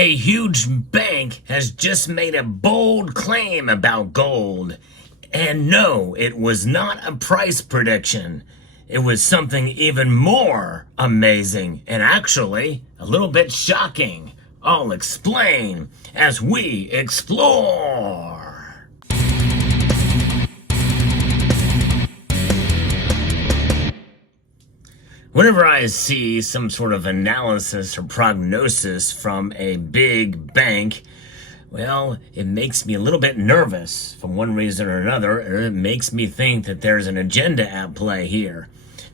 A huge bank has just made a bold claim about gold. And no, it was not a price prediction. It was something even more amazing and actually a little bit shocking. I'll explain as we explore. Whenever I see some sort of analysis or prognosis from a big bank, well, it makes me a little bit nervous for one reason or another, or it makes me think that there's an agenda at play here.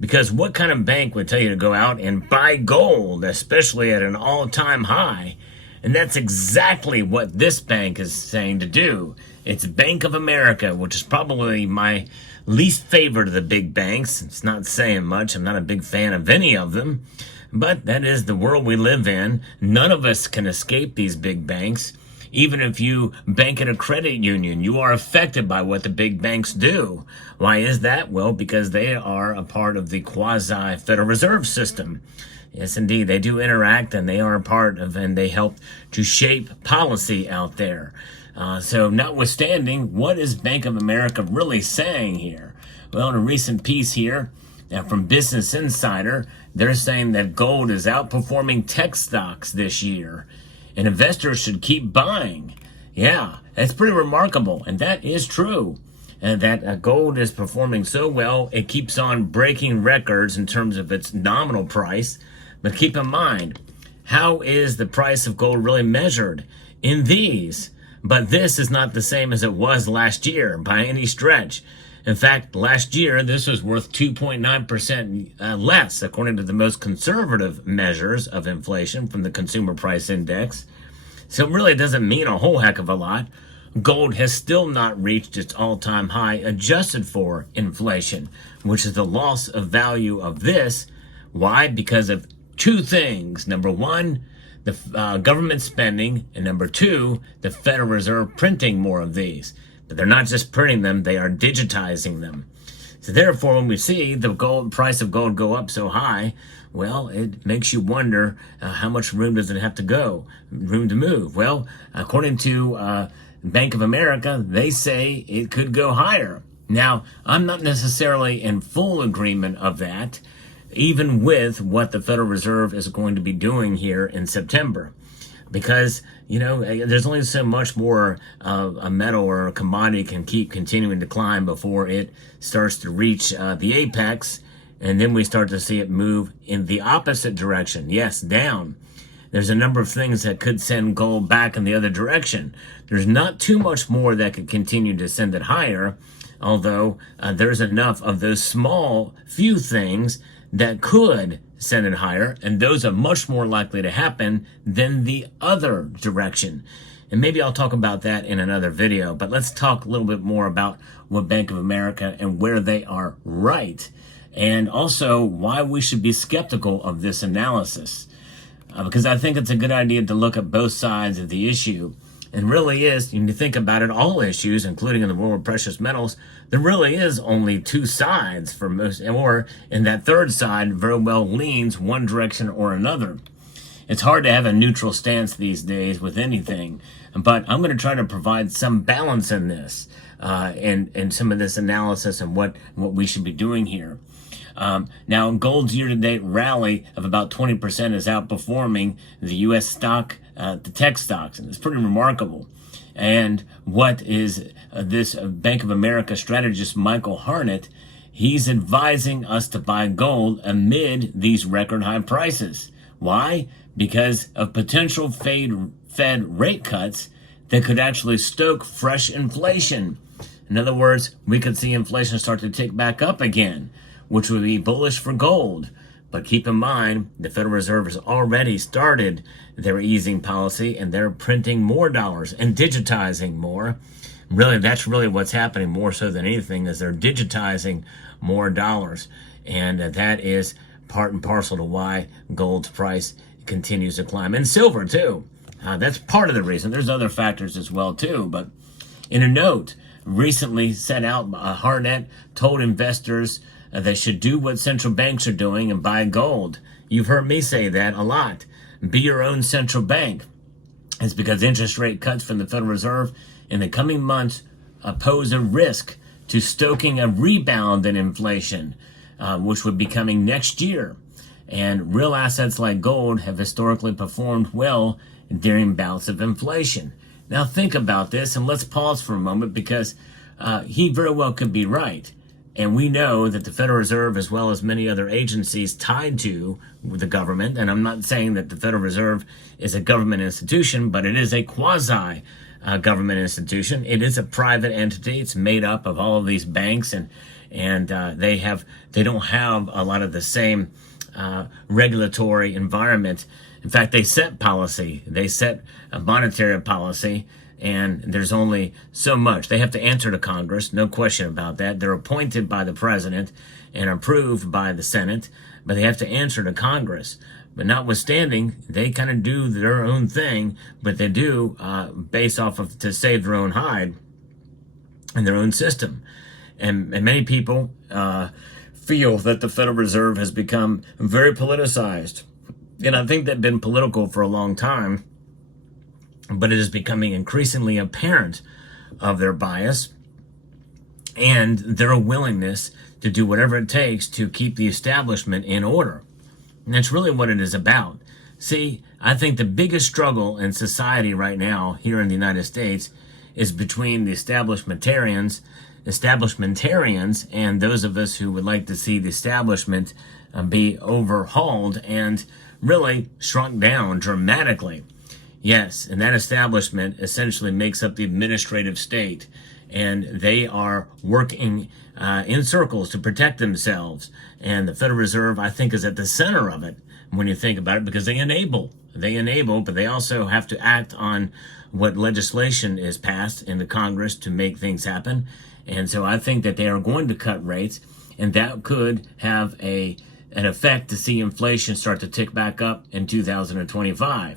Because what kind of bank would tell you to go out and buy gold, especially at an all-time high? And that's exactly what this bank is saying to do. It's Bank of America, which is probably my least favorite of the big banks. It's not saying much. I'm not a big fan of any of them. But that is the world we live in. None of us can escape these big banks. Even if you bank at a credit union, you are affected by what the big banks do. Why is that? Well, because they are a part of the quasi-Federal Reserve System. Yes, indeed, they do interact, and they are a part of, and they help to shape policy out there. So notwithstanding, what is Bank of America really saying here? Well, in a recent piece here from Business Insider, they're saying that gold is outperforming tech stocks this year, and investors should keep buying. Yeah, that's pretty remarkable, and that is true. And that gold is performing so well, it keeps on breaking records in terms of its nominal price. But keep in mind, how is the price of gold really measured? In these. But this is not the same as it was last year by any stretch. In fact, last year, this was worth 2.9% less, according to the most conservative measures of inflation from the Consumer Price Index. So it really doesn't mean a whole heck of a lot. Gold has still not reached its all-time high adjusted for inflation, which is the loss of value of this. Why? Because of two things. Number one, the government spending, and number two, the Federal Reserve printing more of these. But they're not just printing them, they are digitizing them. So therefore, when we see the price of gold go up so high, well, it makes you wonder how much room does it have to move? Well, according to Bank of America, they say it could go higher. Now, I'm not necessarily in full agreement of that, even with what the Federal Reserve is going to be doing here in September. Because, there's only so much more a metal or a commodity can keep continuing to climb before it starts to reach the apex, and then we start to see it move in the opposite direction. Yes, down. There's a number of things that could send gold back in the other direction. There's not too much more that could continue to send it higher, although there's enough of those small few things that could send it higher, and those are much more likely to happen than the other direction. And maybe I'll talk about that in another video, but let's talk a little bit more about what Bank of America and where they are right, and also why we should be skeptical of this analysis. Because I think it's a good idea to look at both sides of the issue. And really is, when you think about it, all issues, including in the world of precious metals, there really is only two sides for most, or in that third side very well leans one direction or another. It's hard to have a neutral stance these days with anything, but I'm going to try to provide some balance in this, and some of this analysis and what we should be doing here. Now, gold's year-to-date rally of about 20% is outperforming the U.S. stock, the tech stocks, and it's pretty remarkable. And what is this Bank of America strategist, Michael Harnett, he's advising us to buy gold amid these record high prices. Why? Because of potential Fed rate cuts that could actually stoke fresh inflation. In other words, we could see inflation start to tick back up again, which would be bullish for gold. But keep in mind, the Federal Reserve has already started their easing policy, and they're printing more dollars and digitizing more. Really, that's really what's happening more so than anything, is they're digitizing more dollars. And that is part and parcel to why gold's price continues to climb. And silver, too. That's part of the reason. There's other factors as well, too. But in a note recently sent out, Harnett told investors they should do what central banks are doing and buy gold. You've heard me say that a lot. Be your own central bank. It's because interest rate cuts from the Federal Reserve in the coming months pose a risk to stoking a rebound in inflation, which would be coming next year. And real assets like gold have historically performed well during bouts of inflation. Now think about this, and let's pause for a moment, because he very well could be right. And we know that the Federal Reserve, as well as many other agencies tied to the government, and I'm not saying that the Federal Reserve is a government institution, but it is a quasi government institution. It is a private entity. It's made up of all of these banks, and they don't have a lot of the same regulatory environment. In fact, they set policy. They set a monetary policy, and there's only so much. They have to answer to Congress, no question about that. They're appointed by the president and approved by the Senate, but they have to answer to Congress. But notwithstanding, they kind of do their own thing, but they do based off of to save their own hide and their own system. And many people feel that the Federal Reserve has become very politicized. And I think they've been political for a long time, but it is becoming increasingly apparent of their bias and their willingness to do whatever it takes to keep the establishment in order. And that's really what it is about. See, I think the biggest struggle in society right now here in the United States is between the establishmentarians and those of us who would like to see the establishment be overhauled and really shrunk down dramatically. Yes, and that establishment essentially makes up the administrative state, and they are working in circles to protect themselves. And the Federal Reserve, I think, is at the center of it when you think about it, because they enable, but they also have to act on what legislation is passed in the Congress to make things happen. And so I think that they are going to cut rates, and that could have an effect to see inflation start to tick back up in 2025.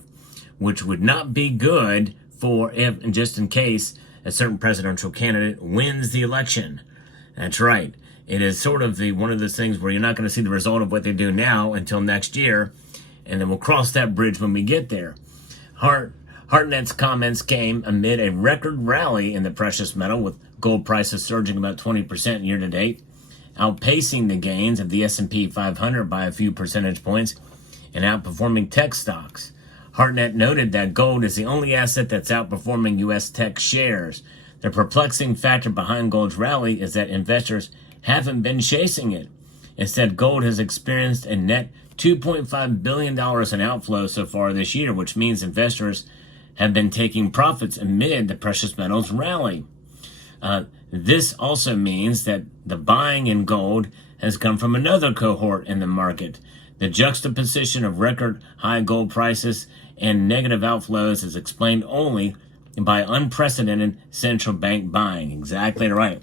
Which would not be good for if, just in case a certain presidential candidate wins the election. That's right. It is sort of one of those things where you're not going to see the result of what they do now until next year, and then we'll cross that bridge when we get there. Hartnett's comments came amid a record rally in the precious metal, with gold prices surging about 20% year to date, outpacing the gains of the S&P 500 by a few percentage points and outperforming tech stocks. Hartnett noted that gold is the only asset that's outperforming U.S. tech shares. The perplexing factor behind gold's rally is that investors haven't been chasing it. Instead, gold has experienced a net $2.5 billion in outflow so far this year, which means investors have been taking profits amid the precious metals rally. This also means that the buying in gold has come from another cohort in the market. The juxtaposition of record high gold prices and negative outflows is explained only by unprecedented central bank buying. Exactly right.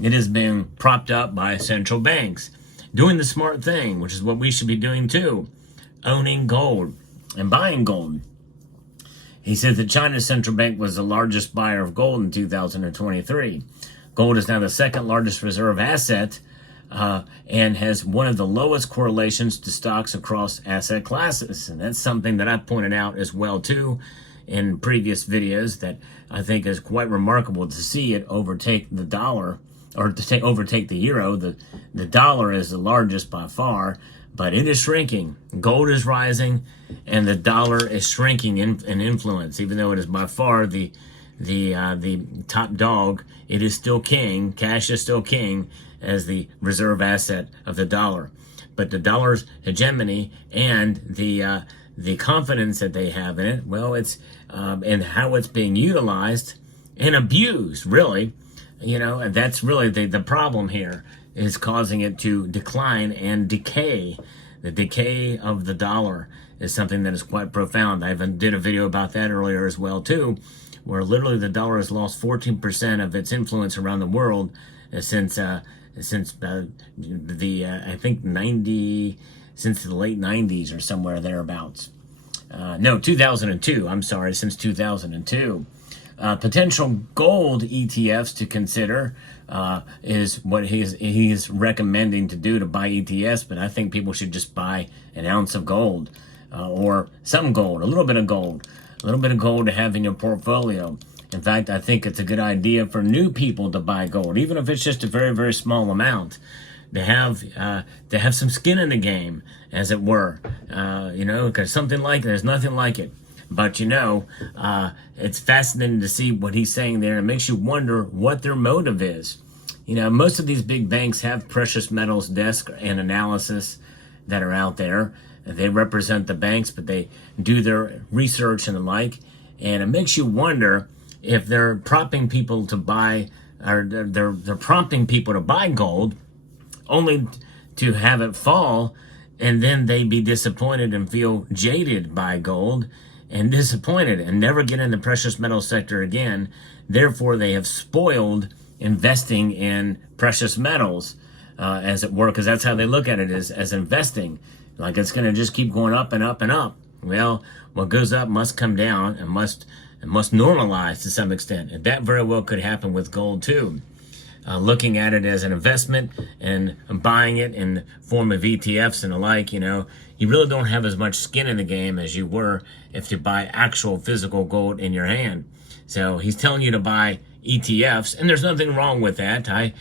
It is being propped up by central banks doing the smart thing, which is what we should be doing too, owning gold and buying gold. He said that China's central bank was the largest buyer of gold in 2023. Gold is now the second largest reserve asset and has one of the lowest correlations to stocks across asset classes. And that's something that I pointed out as well, too, in previous videos, that I think is quite remarkable to see it overtake the dollar, or to overtake the euro. The dollar is the largest by far, but it is shrinking. Gold is rising, and the dollar is shrinking in influence. Even though it is by far the top dog, it is still king. Cash is still king as the reserve asset of the dollar. But the dollar's hegemony and the confidence that they have in it, well, it's and how it's being utilized and abused, really, and that's really the problem here, is causing it to decline and decay. The decay of the dollar is something that is quite profound. I did a video about that earlier as well, too, where literally the dollar has lost 14% of its influence around the world since the late 90s or somewhere thereabouts. 2002. I'm sorry, since 2002. Potential gold ETFs to consider is what he's recommending to do, to buy ETFs, but I think people should just buy an ounce of gold or some gold, a little bit of gold. a little bit of gold to have in your portfolio. In fact, I think it's a good idea for new people to buy gold, even if it's just a very, very small amount, to have some skin in the game, as it were. Because there's nothing like it. But it's fascinating to see what he's saying there. It makes you wonder what their motive is. Most of these big banks have precious metals desk and analysis that are out there. They represent the banks, but they do their research and the like. And it makes you wonder if they're prompting people to buy, or they're prompting people to buy gold, only to have it fall, and then they be disappointed and feel jaded by gold and disappointed and never get in the precious metal sector again. Therefore, they have spoiled investing in precious metals, as it were, because that's how they look at it, as investing. Like it's going to just keep going up and up and up. Well, what goes up must come down and must normalize to some extent. And that very well could happen with gold too. Looking at it as an investment and buying it in form of ETFs and the like, you really don't have as much skin in the game as you were if you buy actual physical gold in your hand. So he's telling you to buy ETFs, and there's nothing wrong with that. I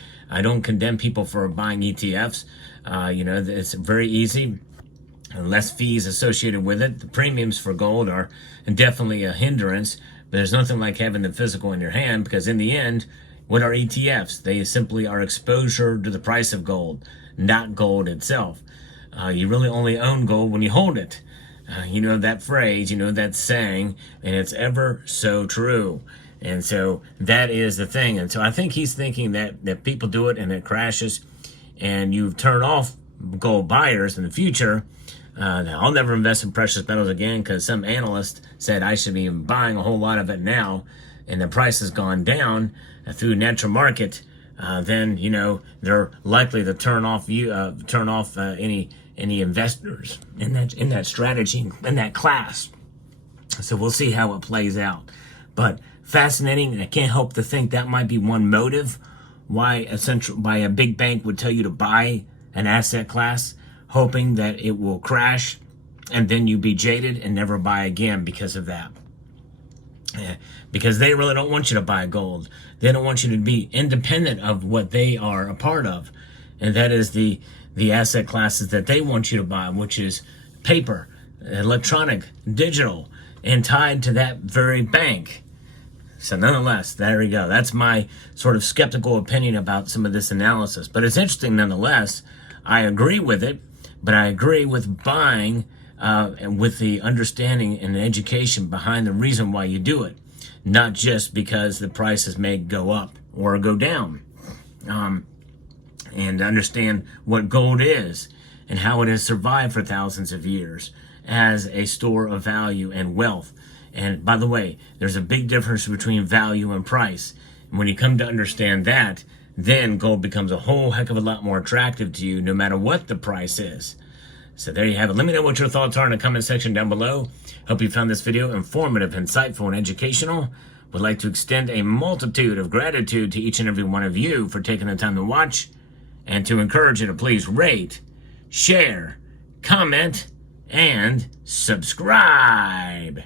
don't condemn people for buying ETFs. It's very easy. Less fees associated with it. The premiums for gold are definitely a hindrance, but there's nothing like having the physical in your hand, because in the end, what are ETFs? They simply are exposure to the price of gold, not gold itself. You really only own gold when you hold it. That phrase, that saying, and it's ever so true. And so that is the thing. And so I think he's thinking that people do it and it crashes, and you turn off gold buyers in the future. I'll never invest in precious metals again because some analyst said I should be buying a whole lot of it now, and the price has gone down through natural market. Then they're likely to turn off any investors in that strategy, in that class. So we'll see how it plays out. But fascinating. I can't help to think that might be one motive why a big bank would tell you to buy an asset class, hoping that it will crash, and then you be jaded and never buy again because of that. Because they really don't want you to buy gold. They don't want you to be independent of what they are a part of. And that is the asset classes that they want you to buy, which is paper, electronic, digital, and tied to that very bank. So nonetheless, there we go. That's my sort of skeptical opinion about some of this analysis. But it's interesting nonetheless. I agree with it, but I agree with buying and with the understanding and education behind the reason why you do it, not just because the prices may go up or go down. And understand what gold is and how it has survived for thousands of years as a store of value and wealth. And by the way, there's a big difference between value and price. And when you come to understand that, then gold becomes a whole heck of a lot more attractive to you, no matter what the price is. So there you have it. Let me know what your thoughts are in the comment section down below. Hope you found this video informative, insightful, and educational. Would like to extend a multitude of gratitude to each and every one of you for taking the time to watch, and to encourage you to please rate, share, comment, and subscribe.